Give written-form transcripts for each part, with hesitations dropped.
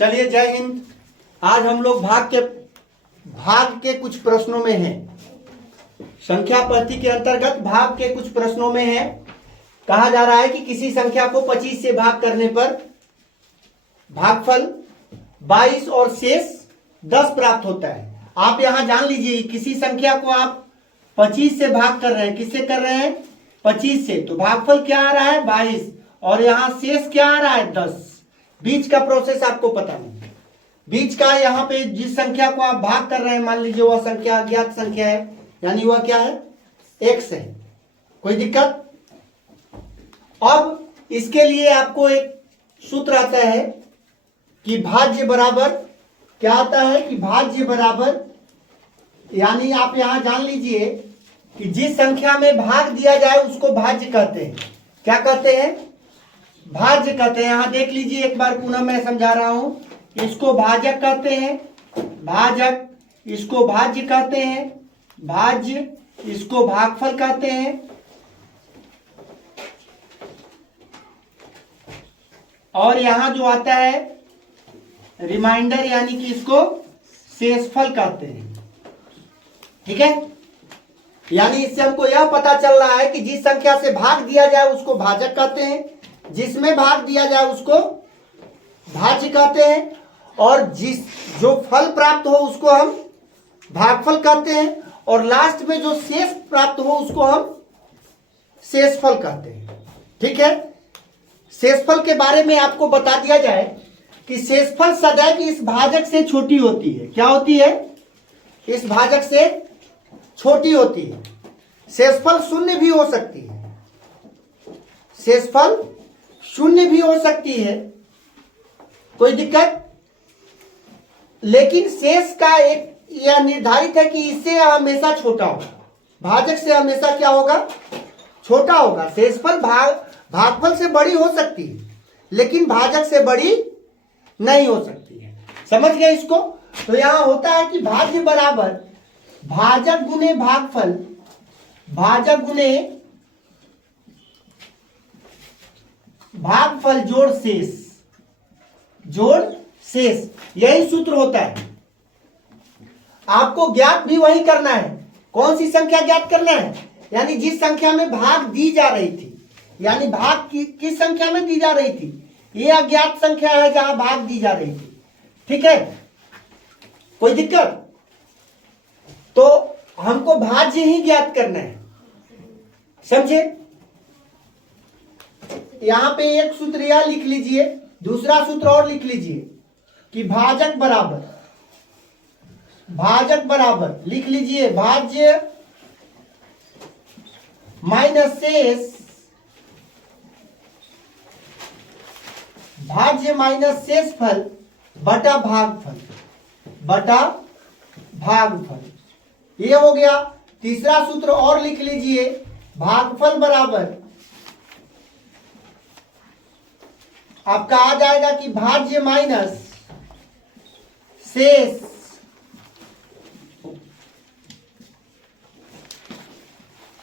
चलिए, जय हिंद। आज हम लोग भाग के कुछ प्रश्नों में हैं। संख्या पद्धति के अंतर्गत भाग के कुछ प्रश्नों में है। कहा जा रहा है कि किसी संख्या को 25 से भाग करने पर भागफल 22 और शेष 10 प्राप्त होता है। आप यहां जान लीजिए, किसी संख्या को आप 25 से भाग कर रहे हैं। किससे कर रहे हैं? 25 से। तो भागफल क्या आ रहा है? 22। और यहां शेष क्या आ रहा है? 10। बीच का प्रोसेस आपको पता नहीं। बीच का यहाँ पे जिस संख्या को आप भाग कर रहे हैं, मान लीजिए वह संख्या अज्ञात संख्या है, यानी वह क्या है? x है। कोई दिक्कत? अब इसके लिए आपको एक सूत्र आता है कि भाज्य बराबर क्या आता है कि भाज्य बराबर, यानी आप यहां जान लीजिए कि जिस संख्या में भाग दिया जाए उसको भाज्य कहते हैं। क्या कहते हैं? भाज्य कहते हैं। यहां देख लीजिए एक बार पुनः मैं समझा रहा हूं। इसको भाजक कहते हैं, भाजक। इसको भाज्य कहते हैं, भाज्य। इसको भागफल कहते हैं। और यहां जो आता है रिमाइंडर, यानी कि इसको शेषफल कहते हैं। ठीक है? यानी इससे हमको यह पता चल रहा है कि जिस संख्या से भाग दिया जाए उसको भाजक कहते हैं, जिसमें भाग दिया जाए उसको भाज्य कहते हैं, और जो फल प्राप्त हो उसको हम भागफल कहते हैं, और लास्ट में जो शेष प्राप्त हो उसको हम शेषफल कहते हैं। ठीक है? शेषफल के बारे में आपको बता दिया जाए कि शेषफल सदैव इस भाजक से छोटी होती है। क्या होती है? इस भाजक से छोटी होती है। शेषफल शून्य भी हो सकती है। शेषफल शून्य भी हो सकती है, कोई दिक्कत? लेकिन शेष का एक यह निर्धारित है कि इससे हमेशा छोटा होगा। भाजक से हमेशा क्या होगा? छोटा होगा। शेषफल भागफल से बड़ी हो सकती है, लेकिन भाजक से बड़ी नहीं हो सकती है। समझ गए इसको? तो यहां होता है कि भाज्य बराबर भाजक गुने भागफल, भाजक गुने भागफल जोड़ शेष, जोड़ शेष। यही सूत्र होता है। आपको ज्ञात भी वही करना है। कौन सी संख्या ज्ञात करना है? यानी जिस संख्या में भाग दी जा रही थी, यानी भाग किस संख्या में दी जा रही थी? ये अज्ञात संख्या है जहां भाग दी जा रही थी। ठीक है? कोई दिक्कत? तो हमको भाज्य ही ज्ञात करना है। समझे? यहां पे एक सूत्र यह लिख लीजिए, दूसरा सूत्र और लिख लीजिए कि भाजक बराबर लिख लीजिए भाज्य माइनस शेष, भाज्य माइनस शेषफल बटा भागफल। ये हो गया। तीसरा सूत्र और लिख लीजिए, भागफल बराबर आपका आ जाएगा कि भाज्य माइनस शेष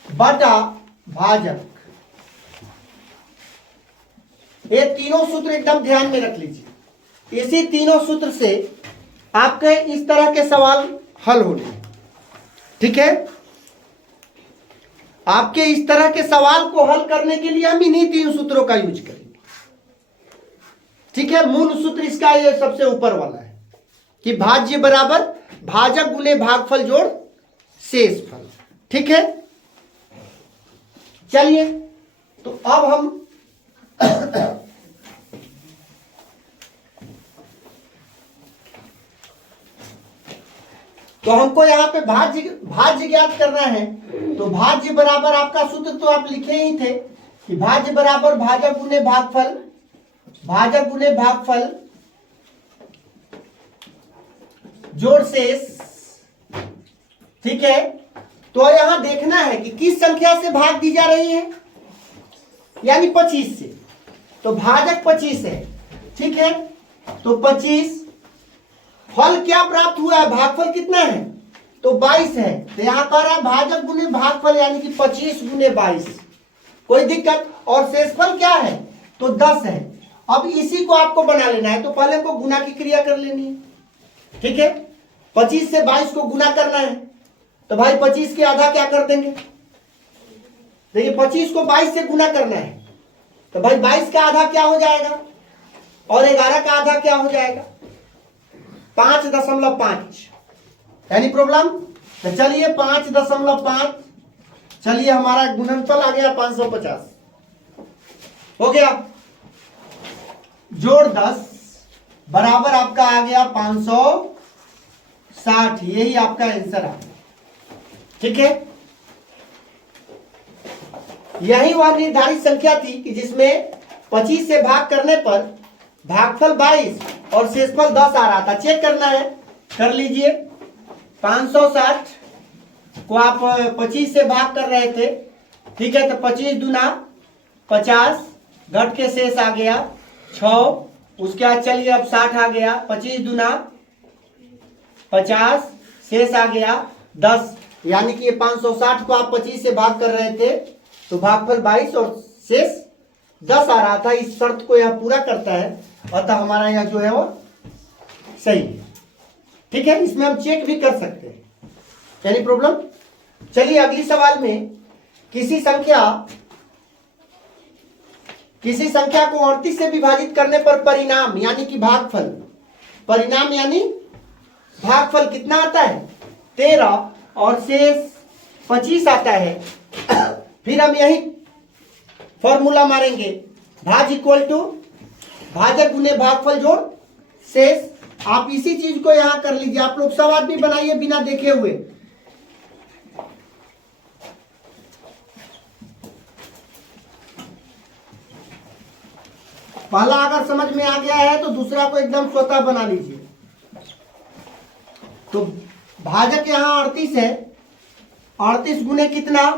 बटा भाजक। ये तीनों सूत्र एकदम ध्यान में रख लीजिए। इसी तीनों सूत्र से आपके इस तरह के सवाल हल होंगे। ठीक है? आपके इस तरह के सवाल को हल करने के लिए हम इन्हीं तीन सूत्रों का यूज करेंगे। ठीक है? मूल सूत्र इसका ये सबसे ऊपर वाला है कि भाज्य बराबर भाजक गुने भागफल जोड़ शेषफल। ठीक है? चलिए, तो अब हम तो हमको यहां पे भाज्य ज्ञात करना है। तो भाज्य बराबर आपका सूत्र तो आप लिखे ही थे कि भाज्य बराबर भाजक गुने भागफल, भाजक गुने भागफल जोड़ शेष। ठीक है? तो यहां देखना है कि किस संख्या से भाग दी जा रही है, यानी 25 से। तो भाजक 25 है। ठीक है? तो 25, फल क्या प्राप्त हुआ है? भागफल कितना है? तो 22 है। तो यहां कह रहा है भाजक गुने भागफल, यानी कि 25 गुने 22। कोई दिक्कत? और शेषफल क्या है? तो 10 है। अब इसी को आपको बना लेना है, तो पहले हमको गुना की क्रिया कर लेनी है। ठीक है, 25 से 22 को गुना करना है, तो भाई 25 के आधा क्या कर देंगे, देखिए 25 को 22 से गुना करना है, तो भाई 22 का आधा क्या हो जाएगा और 11 का आधा क्या हो जाएगा, 5.5। यानी प्रॉब्लम, तो चलिए 5.5, चलिए हमारा गुणनफल आ गया 550 हो गया, जोड़ 10 बराबर आपका आ गया 560। यही आपका आंसर है। ठीक है, यही वह निर्धारित संख्या थी कि जिसमें 25 से भाग करने पर भागफल 22 और शेषफल 10 आ रहा था। चेक करना है, कर लीजिए। 560 को आप 25 से भाग कर रहे थे, ठीक है, तो 25 दूना 50, घट के शेष आ गया 6, उसके बाद चलिए अब 60 आ गया, 25 दूना 50, शेष आ गया 10, यानी कि ये 560 को आप 25 से भाग कर रहे थे तो भागफल 22 और शेष 10 आ रहा था। इस शर्त को यह पूरा करता है, अतः हमारा यह जो है वो सही है। ठीक है, इसमें हम चेक भी कर सकते हैं, यानी प्रॉब्लम। चलिए अगली सवाल में किसी संख्या को 38 से विभाजित करने पर परिणाम यानी कि भागफल, परिणाम यानी भागफल कितना आता है 13 और शेष 25 आता है। फिर हम यही फॉर्मूला मारेंगे, भाज इक्वल टू भाजक गुने भागफल जोड़ शेष। आप इसी चीज को यहां कर लीजिए, आप लोग सवाल भी बनाइए बिना देखे हुए। पहला अगर समझ में आ गया है तो दूसरा को एकदम स्वतः बना लीजिए। तो भाजक यहां 38 है, 38 गुने कितना,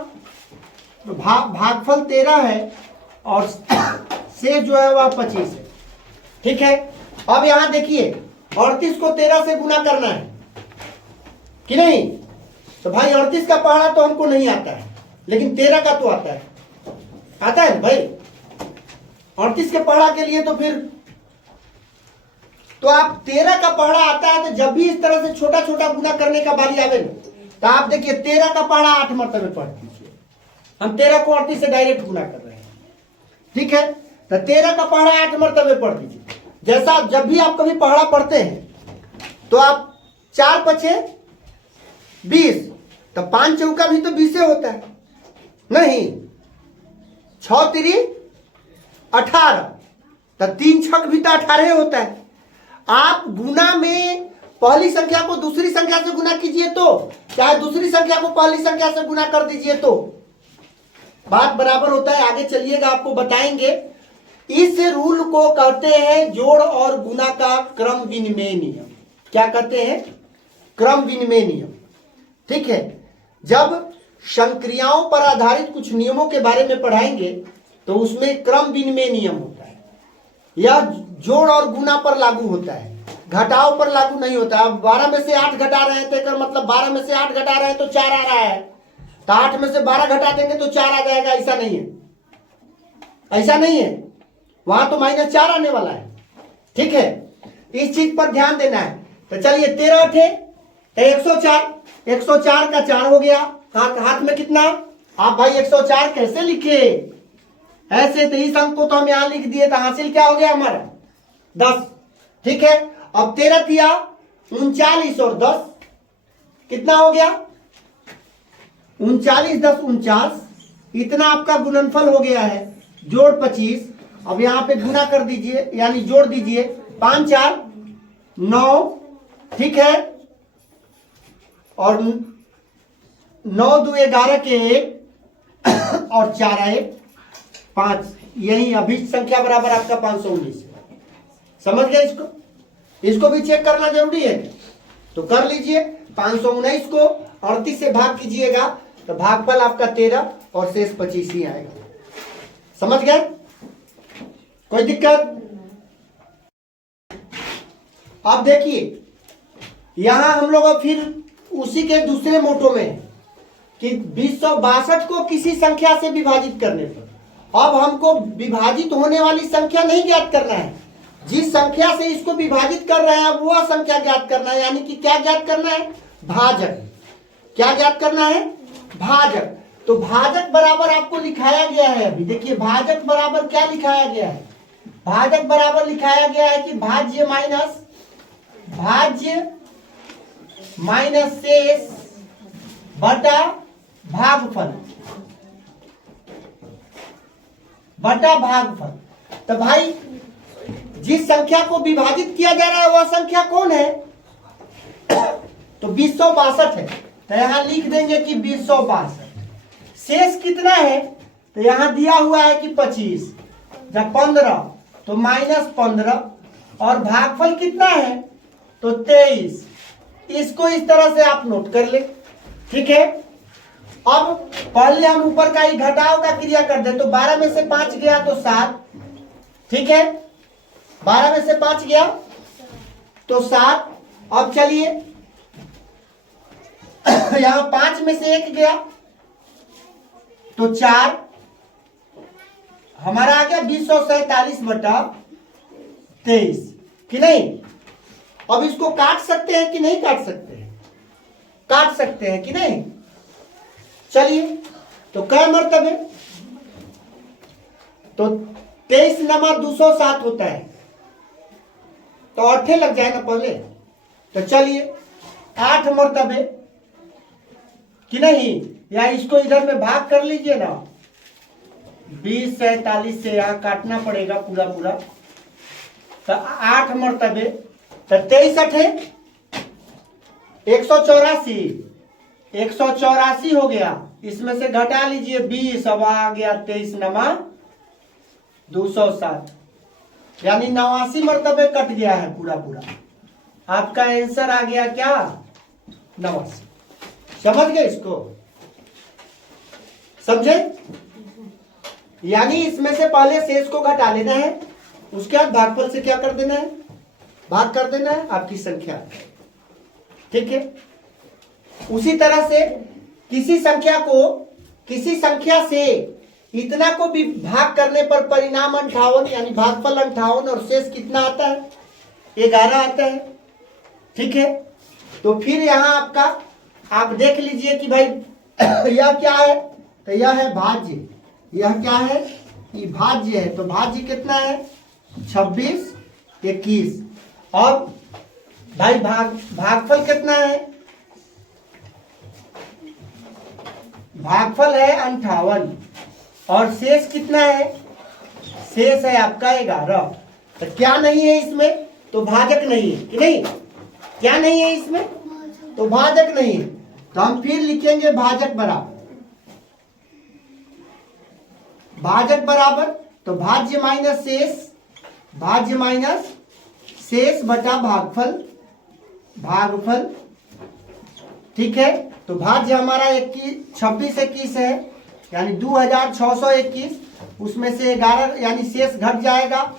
तो भागफल 13 है और शेष जो है वह 25 है। ठीक है, अब यहां देखिए 38 को 13 से गुना करना है कि नहीं, तो भाई 38 का पहाड़ा तो हमको नहीं आता है, लेकिन 13 का तो आता है, आता है भाई। 38 के पहाड़ा के लिए तो फिर तो आप 13 का पहाड़ा आता है, तो जब भी इस तरह से छोटा छोटा गुना करने का बारी आवे तो आप देखिए 13 का पहाड़ा 8 मरतबे पढ़ दीजिए। हम 13 को 38 से डायरेक्ट गुना कर रहे हैं। ठीक है, तो 13 का पहाड़ा 8 मरतबे पढ़ दीजिए। जैसा जब भी आप कभी पहाड़ा पढ़ते हैं तो आप 4 पछे 20, तो 5 चौका भी तो 20 होता है, नहीं 6 तिरी 18, तो 3 छक भी तो 18 होता है। आप गुना में पहली संख्या को दूसरी संख्या से गुना कीजिए तो, चाहे दूसरी संख्या को पहली संख्या से गुना कर दीजिए तो बात बराबर होता है। आगे चलिएगा, आपको बताएंगे। इस रूल को कहते हैं जोड़ और गुना का क्रम विनिमय नियम। क्या कहते हैं? क्रम विनिमय नियम। ठीक है, जब संक्रियाओं पर आधारित कुछ नियमों के बारे में पढ़ाएंगे तो उसमें क्रम विनिमय नियम होता है। यह जोड़ और गुना पर लागू होता है, घटाव पर लागू नहीं होता। अब 12 में से 8 घटा रहे हैं तो मतलब 12 में से 8 घटा रहे हैं तो 4 आ रहा है, तो 8 में से 12 घटा देंगे तो 4 आ जाएगा। ऐसा नहीं है, ऐसा नहीं है, वहां तो -4 आने वाला है। ठीक है, इस चीज पर ध्यान देना है। तो चलिए 13 थे 104, 104 का 4 हो गया। हाथ में कितना? आप भाई 104 कैसे लिखे? ऐसे तो इस अंक को तो हम यहां लिख दिए, तो हासिल क्या हो गया हमारा 10। ठीक है, अब 13 दिया 39 और 10 कितना हो गया 39 10 49, इतना आपका गुणनफल हो गया है। जोड़ 25, अब यहां पे गुना कर दीजिए यानी जोड़ दीजिए, 5 4 9। ठीक है, और 9 2 11 के 1 और 4 1 5, यही अभी संख्या बराबर आपका 519। समझ गए? इसको भी चेक करना जरूरी है, तो कर लीजिए। 519 को 38 से भाग कीजिएगा तो भागफल आपका 13 और शेष 25 ही आएगा। समझ गए? कोई दिक्कत? अब देखिए यहां हम लोग फिर उसी के दूसरे मोटो में कि 2062 को किसी संख्या से विभाजित करने पर, अब हमको विभाजित होने वाली संख्या नहीं ज्ञात करना है, जिस संख्या से इसको विभाजित कर रहे हैं वह संख्या ज्ञात करना है। यानी कि क्या ज्ञात करना है? भाजक। क्या ज्ञात करना है? भाजक। तो भाजक बराबर आपको लिखाया गया है। अभी देखिए भाजक बराबर क्या लिखाया गया है? भाजक बराबर लिखाया गया है कि भाज्य माइनस शेष बटा भागफल। तो भाई जिस संख्या को विभाजित किया जा रहा है वह संख्या कौन है? तो 2062 है। तो यहां लिख देंगे कि 2062। शेष कितना है? तो यहां दिया हुआ है कि 25, जब 15 तो -15, और भागफल कितना है? तो 23। इसको इस तरह से आप नोट कर ले। ठीक है, अब पहले हम ऊपर का ही घटाव का क्रिया कर दे। तो 12 में से 5 गया तो 7। ठीक है, 12 में से 5 गया तो 7। अब चलिए यहां 5 में से 1 गया तो 4। हमारा आ गया 247 बटा 23 कि नहीं? अब इसको काट सकते हैं कि नहीं काट सकते हैं? काट सकते हैं कि नहीं? चलिए, तो कै मर्तबे? तो 23 नमा 207 होता है, तो 8 लग जाए ना पहले। तो चलिए 8 मर्तबे कि नहीं, या इसको इधर में भाग कर लीजिए ना। 2047 से यहां काटना पड़ेगा पूरा पूरा। तो 8 मर्तबे, तो 23 8 184। 184 हो गया, इसमें से घटा लीजिए 20, अब आ गया 23 नमा 207, यानी 89 मर्तबे कट गया है पूरा पूरा। आपका आंसर आ गया क्या? 89। समझ गए इसको? समझे? यानी इसमें से पहले शेष को घटा लेना है, उसके बाद भागफल से क्या कर देना है? भाग कर देना है आपकी संख्या। ठीक है, उसी तरह से किसी संख्या से इतना को भी भाग करने पर परिणाम 58, यानी भागफल 58, और शेष कितना आता है? 11 आता है। ठीक है, तो फिर यहां आपका आप देख लीजिए कि भाई यह क्या है? तो यह है भाज्य। यह क्या है? ये भाज्य है। तो भाज्य कितना है? 26 21। और भाई भागफल कितना है? भागफल है 58, और शेष कितना है? शेष है आपका 11। तो क्या नहीं है इसमें? तो भाजक नहीं है कि नहीं? क्या नहीं है इसमें? तो भाजक नहीं है। तो हम फिर लिखेंगे भाजक बराबर, भाजक बराबर, तो भाज्य माइनस शेष, भाज्य माइनस शेष बटा भागफल। ठीक है, तो भाज्य हमारा 26 21 है, यानी 2621, उसमें से 11 यानी शेष घट जाएगा,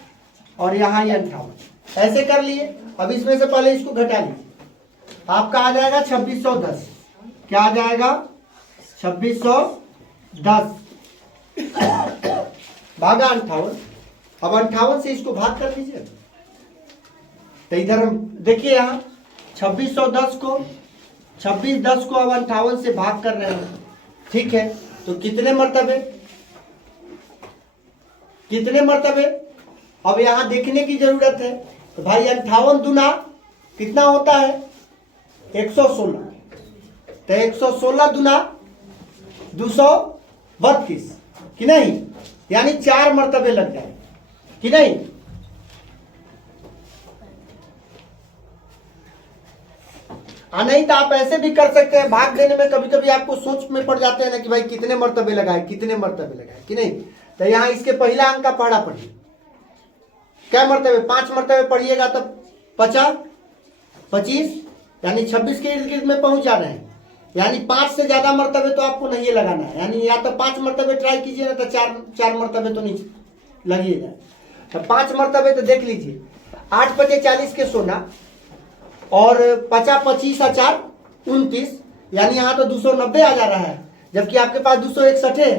और यहाँ 58। ऐसे कर लिए। अब इसमें से पहले इसको घटा लीजिए, आपका आ जाएगा 2610। क्या आ जाएगा? 2610 भागा 58। अब 58 से इसको भाग कर लीजिए। तो इधर हम देखिए यहाँ 2610 को अब 58 से भाग कर रहे हैं। ठीक है, तो कितने मर्तबे? अब यहाँ देखने की जरूरत है। तो भाई 58 दूना कितना होता है? 116। तो 116 दूना 232 कि नहीं? यानी 4 मर्तबे लग जाए कि नहीं? नहीं तो आप ऐसे भी कर सकते हैं। भाग देने में कभी कभी आपको सोच में पड़ जाते हैं ना कि भाई कितने मर्तबे लगाए कि नहीं? तो यहाँ इसके पहला अंक का पढ़ा पढ़िए। क्या मर्तबे? 5 मर्तबे पढ़िएगा तो 25, यानी 26 के इर्द गिर्द में पहुंच जा रहे हैं। यानी 5 से ज्यादा मर्तबे तो आपको नहीं लगाना है, यानी या तो 5 मर्तबे ट्राई कीजिए ना, तो 4 मर्तबे तो नहीं लगिएगा। तो 5 मर्तबे तो देख लीजिए, 8 पचे 40 के 16, और 50 25 4 29, यानी यहाँ तो 290 आ जा रहा है, जबकि आपके पास 261 है।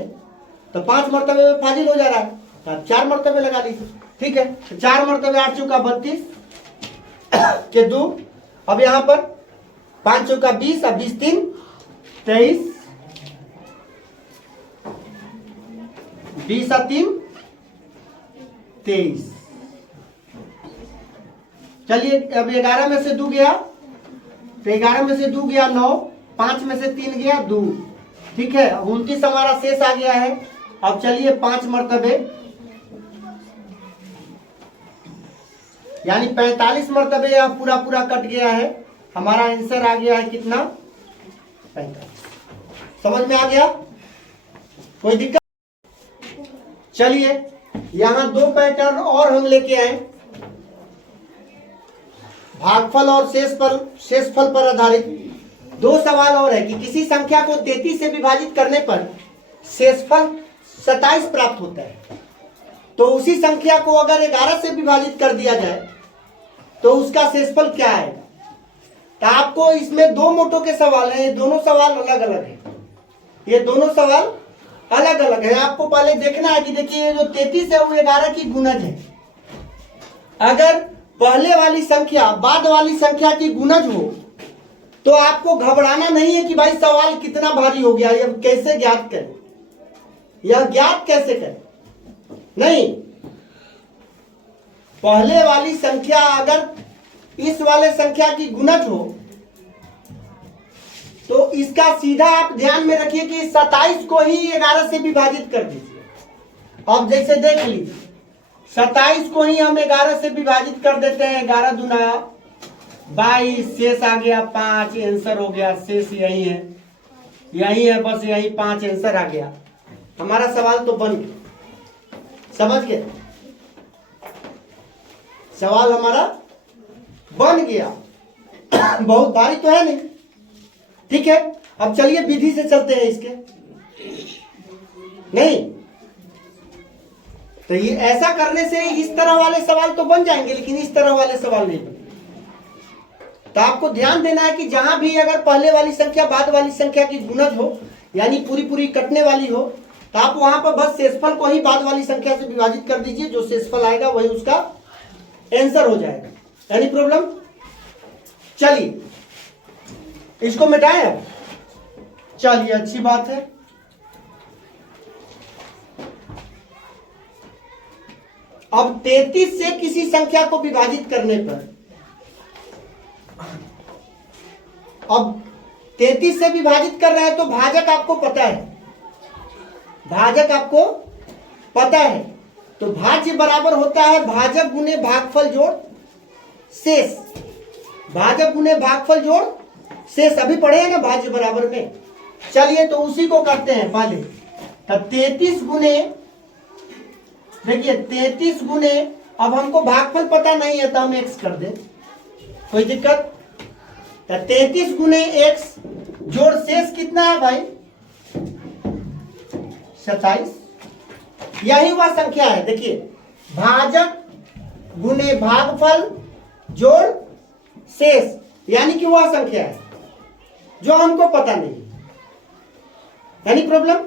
तो 5 मरतबे में फाजिल हो जा रहा है, तो आप 4 मरतबे लगा लीजिए। ठीक है, तो 4 मरतबे 8 चौका 32 के 2, अब यहाँ पर 5 चौका 20, अब 20 3 23, 20 3 23। चलिए अब 11 में से 2 गया, तो 11 में से 2 गया 9, 5 में से 3 गया 2। ठीक है, 29 हमारा शेष आ गया है। अब चलिए 5 मरतबे यानी 45 मरतबे यह पूरा पूरा कट गया है। हमारा आंसर आ गया है कितना? 45। समझ में आ गया? कोई दिक्कत? चलिए यहां 2 पैटर्न और हम लेके आए, भागफल और शेषफल पर आधारित 2 सवाल और है कि किसी संख्या को 33 से विभाजित करने पर शेषफल 27 प्राप्त होता है, तो उसी संख्या को अगर 11 से विभाजित कर दिया जाए तो उसका शेषफल क्या है। तो आपको इसमें 2 मोटों के सवाल हैं, ये दोनों सवाल अलग अलग है, ये दोनों सवाल अलग अलग है। आपको पहले देखना है कि देखिए ये जो 33 है वो 11 की गुणज है। अगर पहले वाली संख्या बाद वाली संख्या की गुणज हो तो आपको घबराना नहीं है कि भाई सवाल कितना भारी हो गया, यह कैसे ज्ञात करें, यह ज्ञात कैसे करें। नहीं, पहले वाली संख्या अगर इस वाले संख्या की गुणज हो तो इसका सीधा आप ध्यान में रखिए कि 27 को ही 11 से विभाजित कर दीजिए। अब जैसे देख लीजिए 27 को ही हम 11 से विभाजित कर देते हैं, 11 दूना 22, शेष आ गया 5, आंसर हो गया। शेष यही है, यही है, बस यही 5 आंसर आ गया। हमारा सवाल तो बन गया, समझ गए? सवाल हमारा बन गया। बहुत भारी तो है नहीं। ठीक है, अब चलिए विधि से चलते हैं इसके। नहीं तो ये ऐसा करने से इस तरह वाले सवाल तो बन जाएंगे, लेकिन इस तरह वाले सवाल नहीं बनेंगे। तो आपको ध्यान देना है कि जहां भी अगर पहले वाली संख्या बाद वाली संख्या की गुणज हो यानी पूरी पूरी कटने वाली हो तो आप वहां पर बस शेषफल को ही बाद वाली संख्या से विभाजित कर दीजिए, जो शेषफल आएगा वही उसका आंसर हो जाएगा। Any problem? चलिए इसको मिटाएं अब। चलिए अच्छी बात है। अब 33 से किसी संख्या को विभाजित करने पर, अब 33 से विभाजित कर रहे हैं तो भाजक आपको पता है, भाजक आपको पता है, तो भाज्य बराबर होता है भाजक गुने भागफल जोड़ शेष। भाजक गुने भागफल जोड़ शेष अभी पढ़े हैं ना भाज्य बराबर में। चलिए तो उसी को करते हैं पहले। तो 33 गुने, देखिए 33 गुने, अब हमको भागफल पता नहीं है तो हम x कर दे, कोई दिक्कत? तो 33 गुने x जोड़ शेष कितना है भाई? 27। यही वह संख्या है। देखिए भाजक गुने भागफल जोड़ शेष यानी कि वह संख्या है जो हमको पता नहीं। यानी प्रॉब्लम?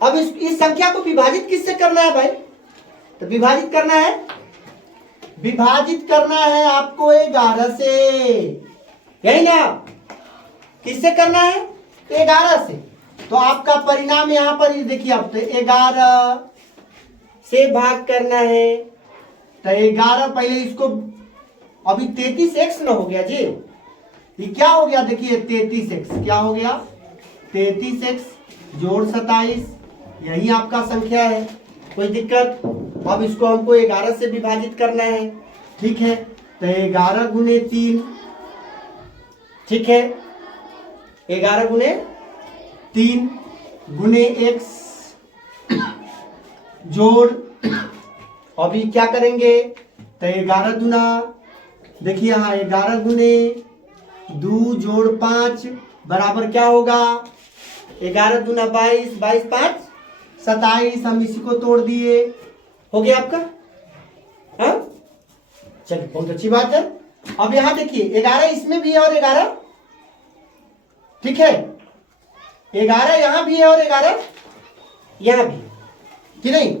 अब इस संख्या को विभाजित किससे करना है भाई? तो विभाजित करना है, विभाजित करना है आपको 11 से, यही ना? किससे करना है? 11 से। तो आपका परिणाम यहां पर देखिए, अब तो 11 से भाग करना है। तो 11 पहले इसको, अभी 33x ना हो गया जी, ये क्या हो गया? देखिए 33x क्या हो गया? 33x जोड़ 27, यही आपका संख्या है। कोई दिक्कत? अब इसको हमको 11 से विभाजित करना है। ठीक है, तो 11 गुने 3, ठीक है, 11 गुने 3 गुने x जोड़, अभी क्या करेंगे? तो 11 दूना, देखिए यहाँ 11 गुने 2 जोड़ 5 बराबर क्या होगा? 11 दूना 22, 22 5 27। हम इसी को तोड़ दिए, हो गया आपका। हाँ चलिए बहुत अच्छी बात है। अब यहां देखिए 11 इसमें भी है और 11, ठीक है, 11 यहां भी है और 11 यहां भी। कि नहीं?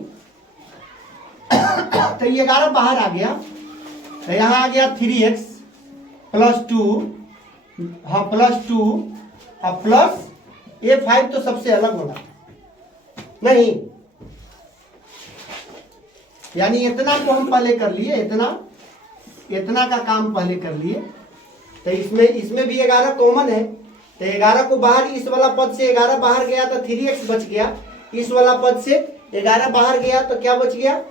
तो ये 11 बाहर आ गया, तो यहां आ गया 3x प्लस 2, हाँ प्लस 2 और प्लस ये 5 तो सबसे अलग होना नहीं, यानी इतना को हम पहले कर लिए, इतना का काम पहले कर लिए। तो इसमें भी 11 कॉमन है, तो 11 को बाहर, इस वाला पद से 11 बाहर गया तो 3x बच गया, इस वाला पद से 11 बाहर गया तो क्या बच गया?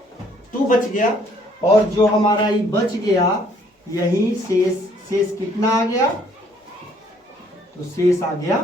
2 बच गया। और जो हमारा ये बच गया यही शेष कितना आ गया? तो शेष आ गया